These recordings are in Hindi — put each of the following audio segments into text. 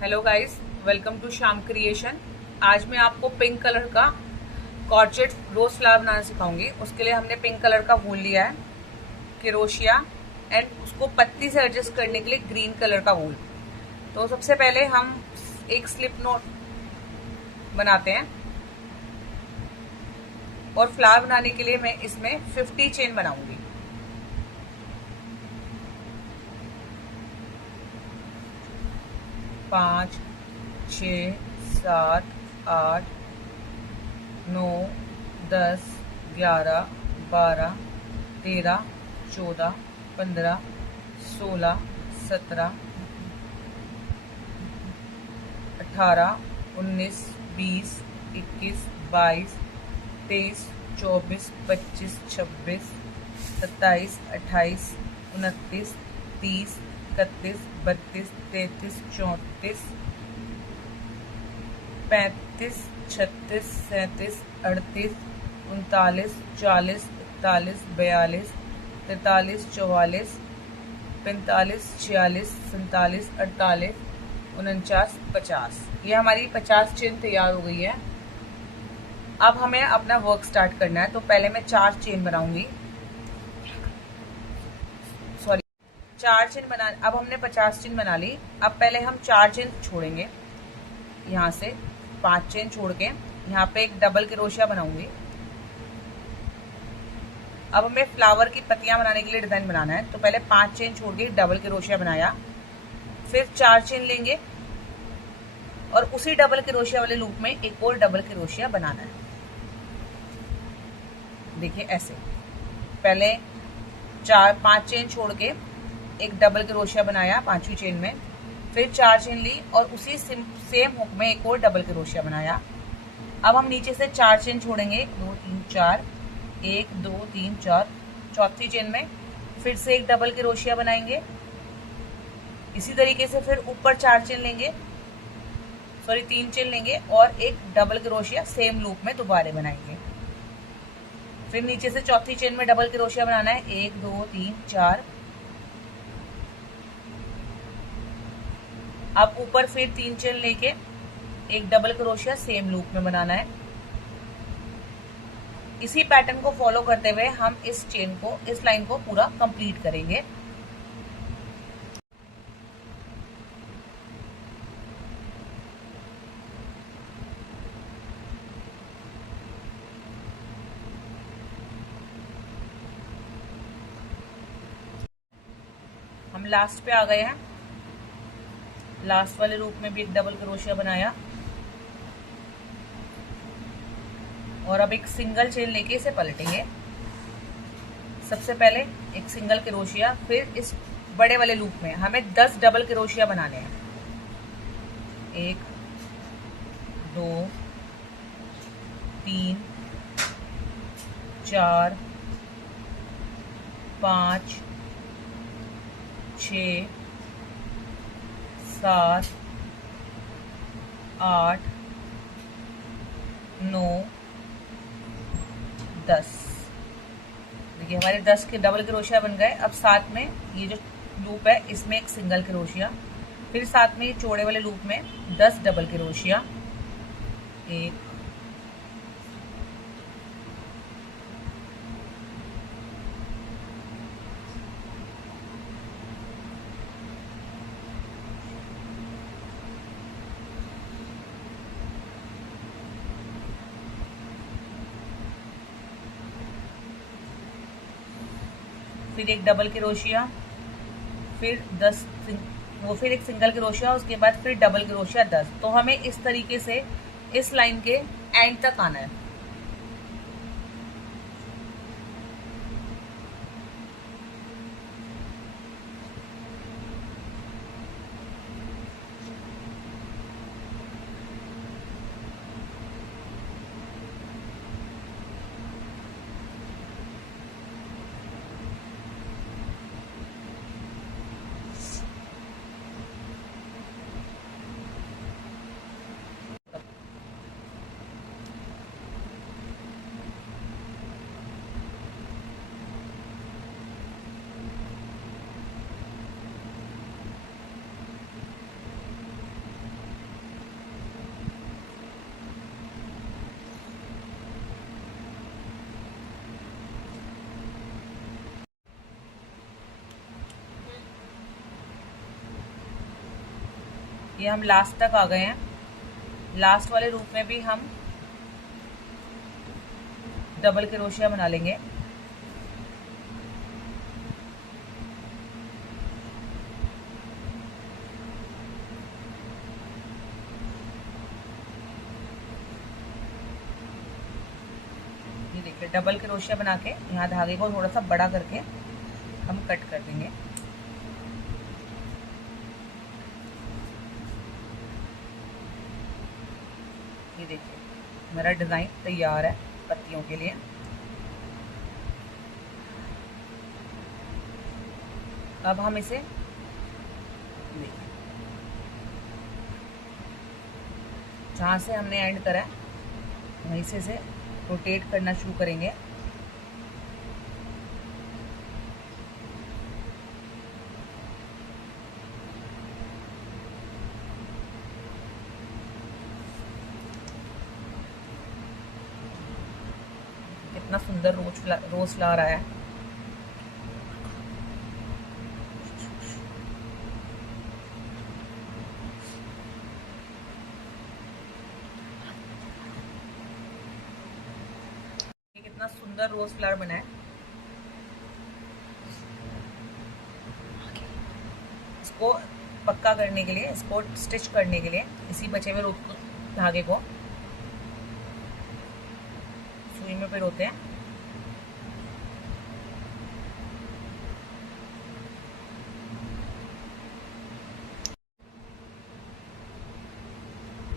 Hello guys, welcome to Shyam creation. आज मैं आपको पिंक कलर का कॉर्जेट रोज फ्लावर बनाना सिखाऊंगी। उसके लिए हमने पिंक कलर का वूल लिया है, क्रोशिया, एंड उसको पत्ती से एडजस्ट करने के लिए ग्रीन कलर का वूल। तो सबसे पहले हम एक स्लिप नॉट बनाते हैं और फ्लावर बनाने के लिए मैं इसमें 50 चेन बनाऊंगी। पाँच, 6, 7, 8, 9, 10, 11, 12, 13, 14, 15, 16, 17, 18, 19, 20, 21, 22, 23, 24, 25, 26, 27, 28, 29, 30, 31, 32, 33, 34, 35, 36, 37, 38, 39, 40, 41, 42, 43, 44, 45, 46, 47, 48, 49, 50। ये हमारी 50 चेन तैयार हो गई है। अब हमें अपना वर्क स्टार्ट करना है। तो पहले मैं 4 चेन बनाऊंगी, सॉरी 4 चेन बना। अब हमने 50 चेन बना ली। अब पहले हम 4 चेन छोड़ेंगे, यहाँ से 5 चेन छोड़ के यहाँ पे एक डबल क्रोशिया बनाऊंगी। अब हमें फ्लावर की पत्तियां बनाने के लिए डिजाइन बनाना है। तो पहले 5 चेन छोड़ के डबल क्रोशिया बनाया, फिर 4 चेन लेंगे और उसी डबल क्रोशिया वाले लूप में एक और डबल क्रोशिया बनाना है। देखिए ऐसे, पहले 5 चेन छोड़ के एक डबल क्रोशिया बनाया 5वीं चेन में, फिर 4 चेन ली और उसी सेम हुक में एक और डबल क्रोशिया बनाया। अब हम नीचे से 4 चेन छोड़ेंगे, 2 3 4, 1 2 3 4, चौथी चेन में फिर से एक डबल क्रोशिया बनाएंगे। इसी तरीके से फिर ऊपर 4 चेन लेंगे, सॉरी 3 चेन लेंगे और एक डबल क्रोशिया सेम लूप में दोबारा बनाएंगे। फिर नीचे से चौथी चेन में डबल क्रोशिया बनाना है, 1 2 3 4। अब ऊपर फिर 3 चेन लेके एक डबल क्रोशिया सेम लूप में बनाना है। इसी पैटर्न को फॉलो करते हुए हम इस लाइन को पूरा कंप्लीट करेंगे। हम लास्ट पे आ गए हैं। लास्ट वाले लूप में भी एक डबल क्रोशिया बनाया और अब एक सिंगल चेन लेके इसे पलटेंगे। सबसे पहले एक सिंगल क्रोशिया, फिर इस बड़े वाले लूप में हमें 10 डबल क्रोशिया बनाने हैं। 1 2 3 4 5 6 7 8 9 10। देखिए हमारे 10 के डबल क्रोशिया बन गए। अब साथ में ये जो लूप है इसमें एक सिंगल क्रोशिया, फिर साथ में ये चौड़े वाले लूप में 10 डबल क्रोशिया, 1 फिर एक डबल क्रोशिया, फिर 10 फिर एक सिंगल क्रोशिया, उसके बाद फिर डबल क्रोशिया 10। तो हमें इस तरीके से इस लाइन के एंड तक आना है। ये हम लास्ट तक आ गए हैं। लास्ट वाले रूप में भी हम डबल क्रोशिया बना लेंगे। ये देखिए डबल क्रोशिया बना के यहाँ धागे को थोड़ा सा बड़ा करके हम कट कर देंगे। ये देखिए मेरा डिज़ाइन तैयार है पत्तियों के लिए। अब हम इसे देखिए जहाँ से हमने एंड करा है वहीं से इसे रोटेट करना शुरू करेंगे। कितना सुंदर रोज ला रहा है। कितना सुंदर रोज फ्लावर बना है। इसको पक्का करने के लिए, इसको स्टिच करने के लिए इसी बचे हुए धागे को सुई में पिरोते हैं।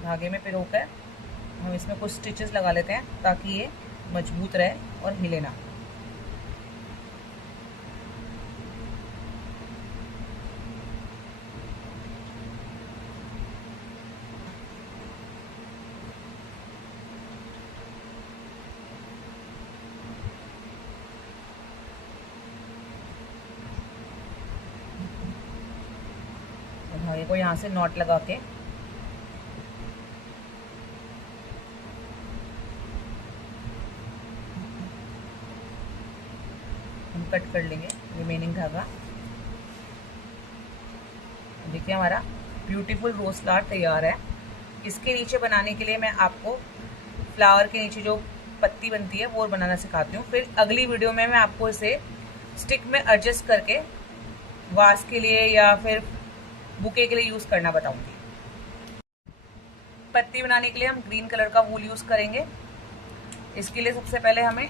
धागे में पिरोकर हम इसमें कुछ स्टिचेस लगा लेते हैं ताकि ये मजबूत रहे और हिले ना। धागे को यहाँ से नॉट लगा के हम कट कर लेंगे रिमेनिंग धागा। देखिए हमारा ब्यूटीफुल रोज फ्लावर तैयार है। इसके नीचे बनाने के लिए मैं आपको फ्लावर के नीचे जो पत्ती बनती है वो बनाना सिखाती हूँ। फिर अगली वीडियो में मैं आपको इसे स्टिक में एडजस्ट करके वास के लिए या फिर बुके के लिए यूज करना बताऊंगी। पत्ती बनाने के लिए हम ग्रीन कलर का वूल यूज करेंगे। इसके लिए सबसे पहले हमें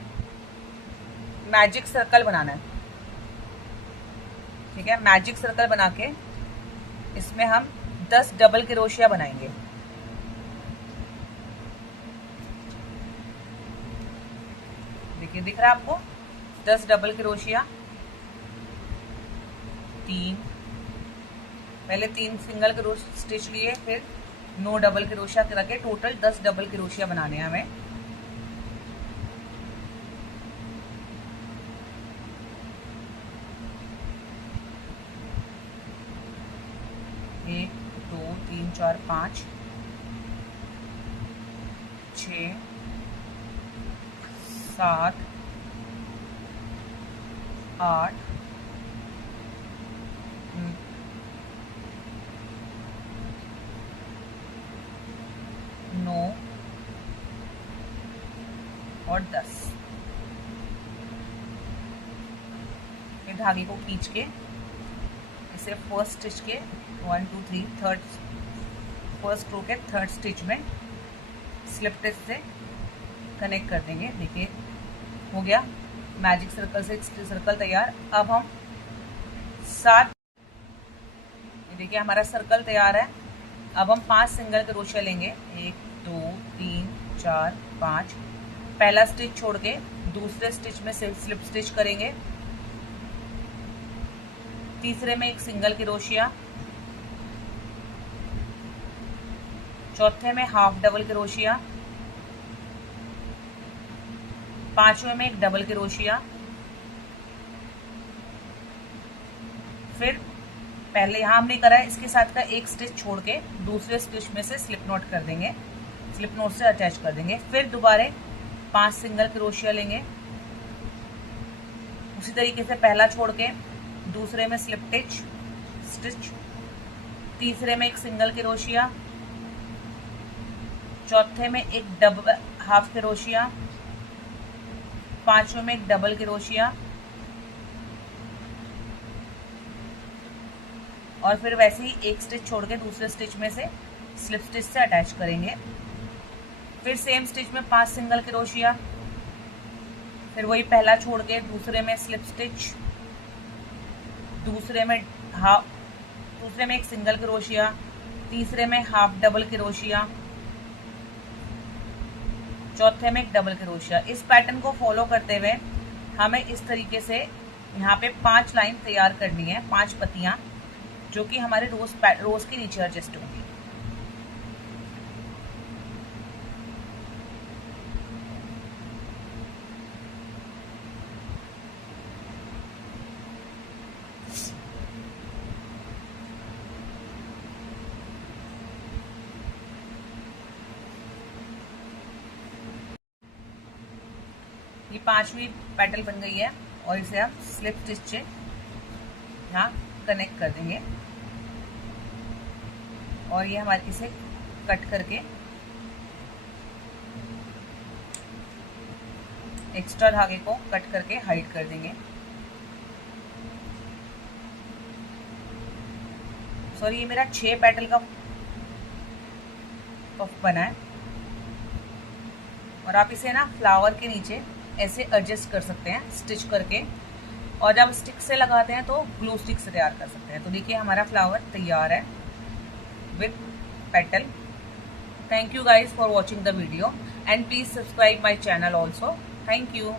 मैजिक सर्कल बनाना है। ठीक है, मैजिक सर्कल बना के इसमें हम 10 डबल क्रोशिया बनाएंगे। देखिए दिख रहा है आपको 10 डबल क्रोशिया। 3 पहले 3 सिंगल क्रोशिया स्टिच लिए, फिर 9 डबल क्रोशिया करके टोटल 10 डबल क्रोशिया बनाने हैं हमें। एक 2 3 4 5 6 7 8 9 और 10। फिर धागे को खींच के इसे फर्स्ट स्टिच के 1 2 3 थर्ड फर्स्ट रो के थर्ड स्टिच में स्लिप स्टिच से कनेक्ट कर देंगे। देखिए हो गया मैजिक सर्कल से सर्कल तैयार। अब हम 7 देखिए हमारा सर्कल तैयार है। अब हम 5 सिंगल क्रोशिया लेंगे। 1 2 3 4 5। पहला स्टिच छोड़ के दूसरे स्टिच में स्लिप स्टिच करेंगे। तीसरे में एक सिंगल क्रोशिया, चौथे में हाफ डबल क्रोशिया, पांचवें में एक डबल क्रोशिया। फिर पहले यहां हमने करा है इसके साथ का एक स्टिच छोड़ के दूसरे स्टिच में से स्लिप नॉट कर देंगे, स्लिप नॉट से अटैच कर देंगे। फिर दोबारा 5 सिंगल क्रोशिया लेंगे। उसी तरीके से पहला छोड़ के दूसरे में स्लिप स्टिच, तीसरे में एक सिंगल क्रोशिया, चौथे में एक डबल हाफ क्रोशिया, पांचवें में एक डबल क्रोशिया, और फिर वैसे ही एक स्टिच छोड़ के दूसरे स्टिच में से स्लिप स्टिच से अटैच करेंगे। फिर सेम स्टिच में 5 सिंगल क्रोशिया, फिर वही पहला छोड़ के दूसरे में स्लिप स्टिच, दूसरे में एक सिंगल क्रोशिया, तीसरे में हाफ डबल क्रोशिया, चौथे में एक डबल क्रोशिया। इस पैटर्न को फॉलो करते हुए हमें इस तरीके से यहाँ पे 5 लाइन तैयार करनी है, 5 पत्तियां, जो कि हमारे रोज के नीचे एडजस्ट होंगी। ये 5वीं पेटल बन गई है और इसे हम स्लिप स्टिच से यहाँ कनेक्ट कर देंगे और ये हमारे इसे कट करके एक्स्ट्रा धागे को कट करके हाइड कर देंगे। सॉरी, ये मेरा 6 पेटल का पफ बना है और आप इसे ना फ्लावर के नीचे ऐसे एडजस्ट कर सकते हैं स्टिच करके, और जब स्टिक से लगाते हैं तो ग्लू स्टिक से तैयार कर सकते हैं। तो देखिए हमारा फ्लावर तैयार है with petal. Thank you guys for watching the video and please subscribe my channel also. Thank you.